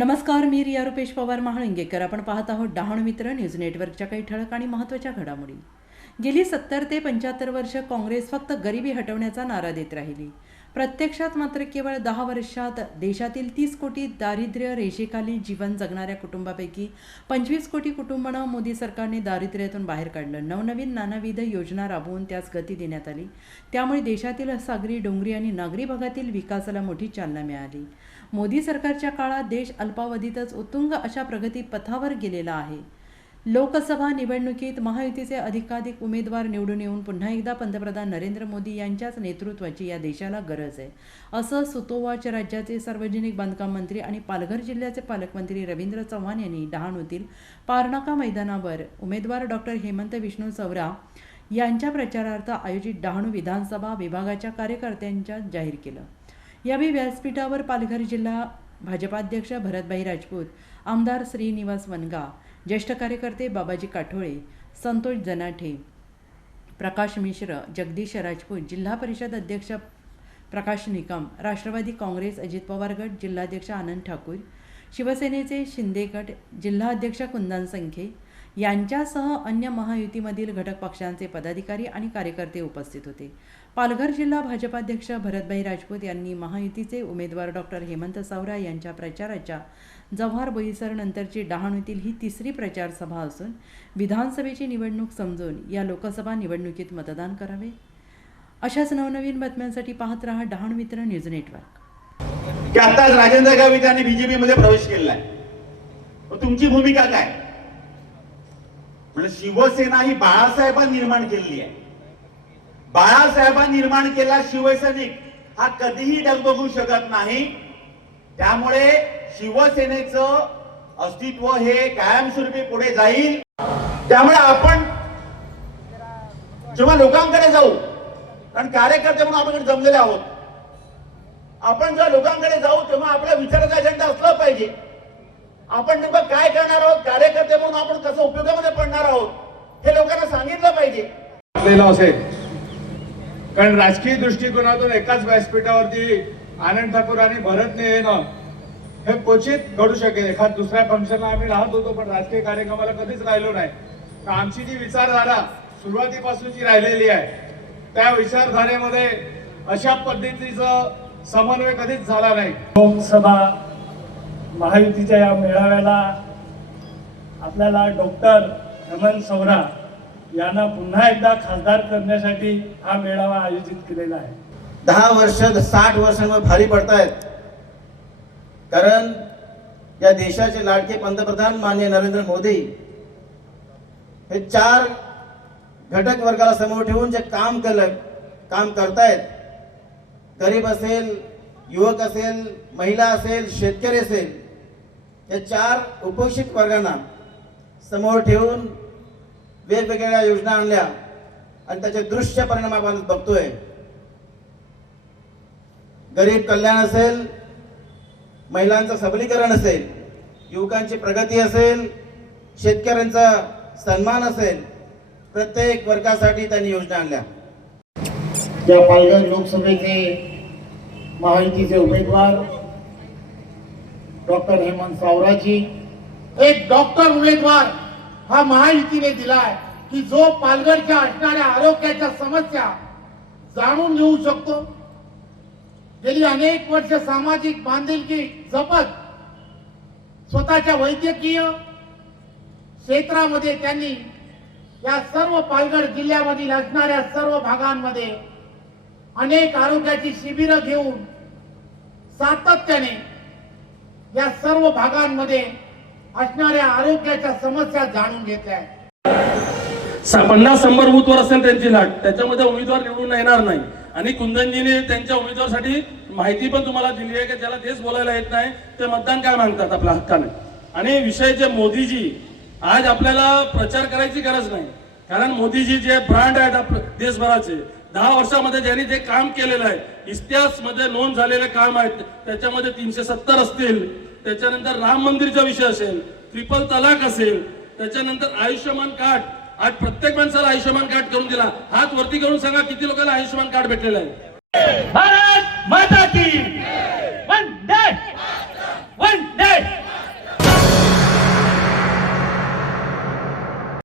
नमस्कार मी रिया रुपेश पवार महाळंगेकर. आपण पाहत आहोत डहाणू मित्र न्यूज नेटवर्कच्या काही ठळक आणि महत्त्वाच्या घडामोडी. गेली सत्तर ते पंच्याहत्तर वर्ष काँग्रेस फक्त गरिबी हटवण्याचा नारा देत राहिली. प्रत्यक्षात मात्र केवळ दहा वर्षात देशातील तीस कोटी दारिद्र्य रेषेखाली जीवन जगणाऱ्या कुटुंबापैकी पंचवीस कोटी कुटुंबांना मोदी सरकारने दारिद्र्यातून बाहेर काढलं. नवनवीन नानाविध योजना राबवून त्यास गती देण्यात आली. त्यामुळे देशातील सागरी डोंगरी आणि नागरी भागातील विकासाला मोठी चालना मिळाली. मोदी सरकारच्या काळात देश अल्पावधीतच उत्तुंग अशा प्रगती पथावर गेलेला आहे. लोकसभा निवडणुकीत महायुतीचे अधिकाधिक उमेदवार निवडून येऊन पुन्हा एकदा पंतप्रधान नरेंद्र मोदी यांच्याच नेतृत्वाची या देशाला गरज आहे. असं सुतोवाच राज्याचे सार्वजनिक बांधकाम मंत्री आणि पालघर जिल्ह्याचे पालकमंत्री रवींद्र चव्हाण यांनी डहाणूतील पारनाका मैदानावर उमेदवार डॉक्टर हेमंत विष्णू चौरा यांच्या प्रचारार्थ आयोजित डहाणू विधानसभा विभागाच्या कार्यकर्त्यांच्या जाहीर केलं. यावेळी व्यासपीठावर पालघर जिल्हा भाजपाध्यक्ष भरतभाई राजपूत आमदार श्रीनिवास वनगा ज्येष्ठ कार्यकर्ते बाबाजी काठोळे संतोष जनाठे प्रकाश मिश्र जगदीश राजपूत जिल्हा परिषद अध्यक्ष प्रकाश निकम राष्ट्रवादी काँग्रेस अजित पवार गट जिल्हाध्यक्ष आनंद ठाकूर शिवसेनेचे शिंदे गट जिल्हाध्यक्ष कुंदन संखे यांच्यासह अन्य महायुतीमधील घटक पक्षांचे पदाधिकारी आणि कार्यकर्ते उपस्थित होते. पालघर जिल्हा भाजपाध्यक्ष भरतभाई राजपूत यांनी महायुतीचे उमेदवार डॉक्टर हेमंत सावरा यांच्या प्रचाराच्या जव्हार बोईसर नंतरची डहाणूतील ही तिसरी प्रचार सभा असून विधानसभेची निवडणूक समजून या लोकसभा निवडणुकीत मतदान करावे. अशाच नवनवीन बातम्यांसाठी पाहत रहा डहाण मित्र न्यूज नेटवर्क. की आताच राजेंद्र गावित यांनी बीजेपी मध्ये प्रवेश केलेला आहे. तुमची भूमिका काय? म्हणजे शिवसेना ही बाळासाहेबांनी निर्माण केलेली आहे. बाळासाहेबांनी निर्माण केला शिवसैनिक हा कधीही डगबगू शकत नाही. त्यामुळे शिवसेनेचं अस्तित्व हे कायमस्वरूपी पुढे जाईल. त्यामुळे आपण जेव्हा लोकांकडे जाऊ कारण कार्यकर्ते म्हणून आपण जमलेले आहोत आपण जेव्हा लोकांकडे जाऊ तेव्हा आपल्या विचाराचा अजेंडा असला पाहिजे. आपण नेमकं काय करणार आहोत? कार्यकर्ते म्हणून आपण कसं उपयोगामध्ये पडणार आहोत? हे लोकांना सांगितलं पाहिजे. असेल. कारण राजकीय दृष्टिकोनातून एकाच व्यासपीठावरती आनंद ठाकूर आणि भरतने येणं हे क्वचित घडू शकेल. एखाद दुसऱ्या फंक्शनला आम्ही राहत होतो पण राजकीय कार्यक्रमाला कधीच राहिलो नाही. तर आमची जी विचारधारा सुरुवातीपासूनची राहिलेली आहे त्या विचारधारेमध्ये अशा पद्धतीचं समन्वय कधीच झाला नाही. लोकसभा महायुतीच्या या मेळाव्याला आपल्याला डॉक्टर हेमंत सौरा यांना पुन्हा एकदा खासदार करण्यासाठी हा मेळावा आयोजित केलेला आहे. दहा वर्ष साठ वर्षांवर भारी पडतायत. कारण या देशाचे लाडके पंतप्रधान माननीय नरेंद्र मोदी हे चार घटक वर्गाला समोर ठेवून जे काम केलं काम करतायत. गरीब असेल युवक असेल महिला असेल शेतकरी असेल या चार उपोषित वर्गांना समोर ठेवून वेगवेगळ्या योजना आणल्या आणि त्याचे दृश्य परिणाम आपण बघतोय. गरीब कल्याण असेल महिलांचं सबलीकरण असेल युवकांची प्रगती असेल शेतकऱ्यांचा सन्मान असेल प्रत्येक वर्गासाठी त्यांनी योजना आणल्या. या पालघर लोकसभेचे महायुतीचे उमेदवार डॉक्टर हेमंत सावराजी एक डॉक्टर उमेदवार हा महायुतीने दिलाय की जो पालघरच्या असणाऱ्या आरोग्याच्या समस्या जाणून घेऊ शकतो. गेली अनेक वर्ष सामाजिक बांधिलकी जपत स्वतःच्या वैद्यकीय क्षेत्रामध्ये त्यांनी या सर्व पालघर जिल्ह्यामधील असणाऱ्या सर्व भागांमध्ये अनेक आरोग्याची शिबिरं घेऊन सातत्याने या सर्व भागांमध्ये असणाऱ्या आरोग्याच्या समस्या जाणून घेतल्या आहेत. पन्नास शंभर बुथवर असेल त्यांची लाट. त्याच्यामध्ये उमेदवार निवडून येणार नाही. आणि कुंदनजीने त्यांच्या उमेदवारसाठी माहिती पण तुम्हाला दिली आहे की ज्याला तेच बोलायला येत नाही ते मतदान काय मागतात आपल्या हक्काने? आणि विषय जे मोदीजी आज आपल्याला प्रचार करायची गरज नाही. कारण मोदीजी जे ब्रँड आहेत आपलं देशभराचे दहा वर्षामध्ये ज्यांनी जे काम केलेलं आहे इतिहासमध्ये नोंद झालेले काम आहेत त्याच्यामध्ये तीनशे सत्तर असतील त्याच्यानंतर राम मंदिरचा विषय असेल ट्रिपल तलाक असेल त्याच्यानंतर आयुष्यमान कार्ड आज प्रत्येक माणसाला आयुष्यमान कार्ड करून दिला. हात वरती करून सांगा किती लोकांना आयुष्यमान कार्ड भेटलेलं आहे. भारत माता